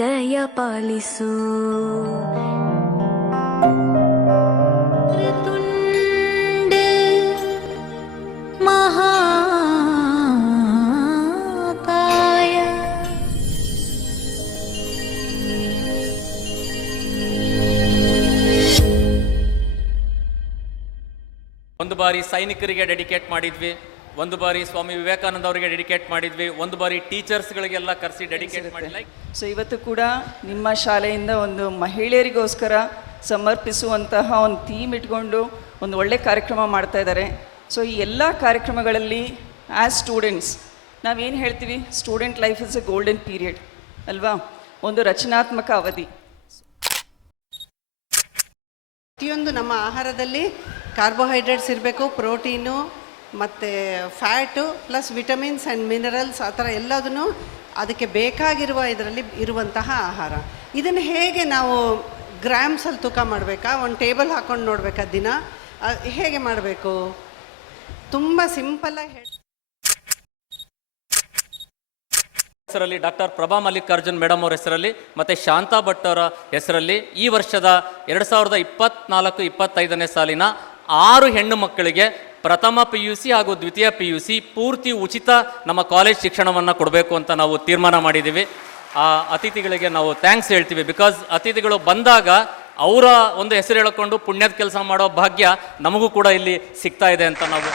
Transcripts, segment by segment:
ದಯ ಪಾಲಿಸು. ತುಂಡ ಮಹಾಕಾಯ. ಒಂದು ಬಾರಿ ಸೈನಿಕರಿಗೆ ಡೆಡಿಕೇಟ್ ಮಾಡಿದ್ವಿ, ಒಂದು ಬಾರಿ ಸ್ವಾಮಿ ವಿವೇಕಾನಂದ ಅವರಿಗೆ ಡೆಡಿಕೇಟ್ ಮಾಡಿದ್ವಿ, ಒಂದು ಬಾರಿ ಟೀಚರ್ಸ್ಗಳಿಗೆಲ್ಲ ಕರೆಸಿ ಡೆಡಿಕೇಟ್ ಮಾಡಿ. ಸೊ ಇವತ್ತು ಕೂಡ ನಿಮ್ಮ ಶಾಲೆಯಿಂದ ಒಂದು ಮಹಿಳೆಯರಿಗೋಸ್ಕರ ಸಮರ್ಪಿಸುವಂತಹ ಒಂದು ಥೀಮ್ ಇಟ್ಕೊಂಡು ಒಂದು ಒಳ್ಳೆ ಕಾರ್ಯಕ್ರಮ ಮಾಡ್ತಾ ಇದ್ದಾರೆ. ಸೊ ಈ ಎಲ್ಲ ಕಾರ್ಯಕ್ರಮಗಳಲ್ಲಿ ಆ್ಯಸ್ ಸ್ಟೂಡೆಂಟ್ಸ್ ನಾವೇನು ಹೇಳ್ತೀವಿ, student life is A golden period ಅಲ್ವಾ, ಒಂದು ರಚನಾತ್ಮಕ ಅವಧಿ. ಪ್ರತಿಯೊಂದು ನಮ್ಮ ಆಹಾರದಲ್ಲಿ ಕಾರ್ಬೋಹೈಡ್ರೇಟ್ಸ್ ಇರಬೇಕು, ಪ್ರೋಟೀನು ಮತ್ತು fat plus vitamins and minerals, ಆ ಥರ ಎಲ್ಲದನ್ನು ಅದಕ್ಕೆ ಬೇಕಾಗಿರುವ ಇದರಲ್ಲಿ ಇರುವಂತಹ ಆಹಾರ. ಇದನ್ನು ಹೇಗೆ ನಾವು ಗ್ರಾಮ್ಸಲ್ಲಿ ತೂಕ ಮಾಡಬೇಕಾ, ಒಂದು ಟೇಬಲ್ ಹಾಕ್ಕೊಂಡು ನೋಡಬೇಕಾ ದಿನ, ಹೇಗೆ ಮಾಡಬೇಕು? ತುಂಬ ಸಿಂಪಲ್ಲಾಗಿ ಹೆಸರಲ್ಲಿ ಡಾಕ್ಟರ್ ಪ್ರಭಾ ಮಲ್ಲಿಕಾರ್ಜುನ್ ಮೇಡಮ್ ಅವರ ಹೆಸರಲ್ಲಿ ಮತ್ತು ಶಾಂತಾ ಭಟ್ ಅವರ ಹೆಸರಲ್ಲಿ ಈ ವರ್ಷದ 2024-25ನೇ ಸಾಲಿನ 6 ಹೆಣ್ಣು ಮಕ್ಕಳಿಗೆ ಪ್ರಥಮ PUC ಹಾಗೂ ದ್ವಿತೀಯ PUC ಪೂರ್ತಿ ಉಚಿತ ನಮ್ಮ ಕಾಲೇಜ್ ಶಿಕ್ಷಣವನ್ನು ಕೊಡಬೇಕು ಅಂತ ನಾವು ತೀರ್ಮಾನ ಮಾಡಿದ್ದೀವಿ. ಆ ಅತಿಥಿಗಳಿಗೆ ನಾವು ಥ್ಯಾಂಕ್ಸ್ ಹೇಳ್ತೀವಿ. ಬಿಕಾಸ್ ಅತಿಥಿಗಳು ಬಂದಾಗ ಅವರ ಒಂದು ಹೆಸರು ಹೇಳಿಕೊಂಡು ಪುಣ್ಯದ ಕೆಲಸ ಮಾಡೋ ಭಾಗ್ಯ ನಮಗೂ ಕೂಡ ಇಲ್ಲಿ ಸಿಗ್ತಾ ಇದೆ ಅಂತ ನಾವು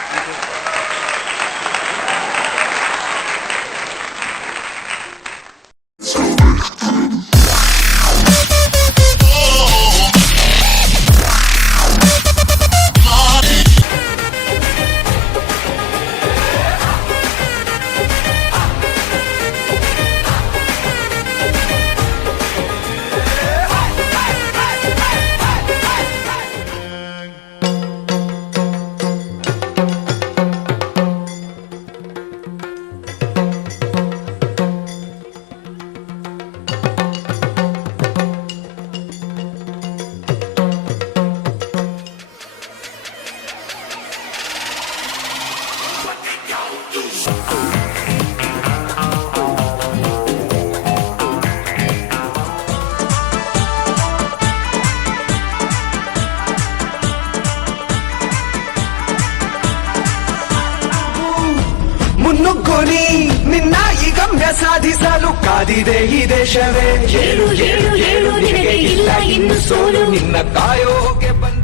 ಮುನ್ನುಗ್ಗೋನಿ ನಿನ್ನ ಈ ಗಮ್ಯ ಸಾಧಿಸಲು ಕಾದಿದೆ ಈ ದೇಶವೇ. ಹೇಳು ಹೇಳು ಹೇಳು ನಿನಗೆ ಇಲ್ಲ ಇನ್ನು ಸೋಲು. ನಿನ್ನ ಕಾಯೋಕೆ ಬಂದ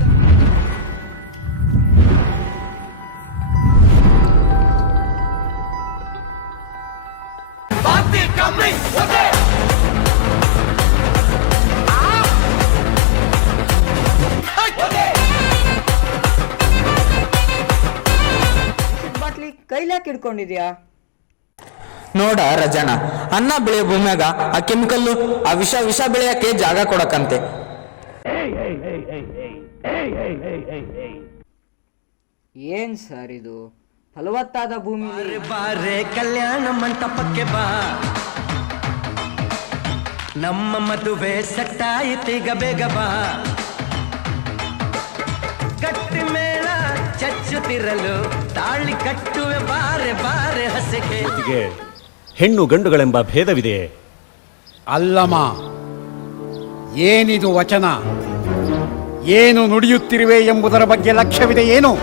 ಬಾಟ್ಲಿ ಕೈಲಾಕ್ ಹಿಡ್ಕೊಂಡಿದ್ಯಾ? ನೋಡ ರಜನ, ಅನ್ನ ಬೆಳೆಯೋ ಭೂಮ್ಯಾಗ ಆ ಕೆಮಿಕಲ್ಲು ಆ ವಿಷ ಬೆಳೆಯಕ್ಕೆ ಜಾಗ ಕೊಡಕಂತೆ. ಏನ್ ಸರ್ ಇದು? ಫಲವತ್ತಾದ ಭೂಮಿ. ಬಾರೆ ಕಲ್ಯಾಣ ಮಂಟಪಕ್ಕೆ ಬಾ, ನಮ್ಮ ಮದುವೆ ಸಟ್ಟಾಯಿತೀಗ ಬೇಗ ಬಾ. ಗಟ್ಟಿ ಮೇಳ ಚಚ್ಚುತ್ತಿರಲು ತಾಳಿ ಕಟ್ಟುವೆ ಬಾರೆ ಬಾರೆ ಹಸೆಗೆ. ಹೆಣ್ಣು ಗಂಡುಗಳೆಂಬ ಭೇದವಿದೆಯೇ? ಅಲ್ಲಮ್ಮ, ಏನಿದು ವಚನ? ಏನು ನುಡಿಯುತ್ತಿರುವೆ ಎಂಬುದರ ಬಗ್ಗೆ ಲಕ್ಷ್ಯವಿದೆ ಏನು?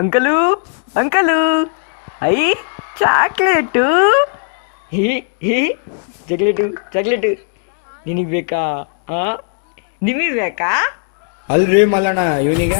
Uncle uncle, I chocolate. Chocolate ನಿನಗೆ ಬೇಕಾ? ನಿಮಗೆ ಬೇಕಾ? ಅಲ್ರಿ ಮಲ್ಲಣ್ಣ, ಇವನಿಗೆ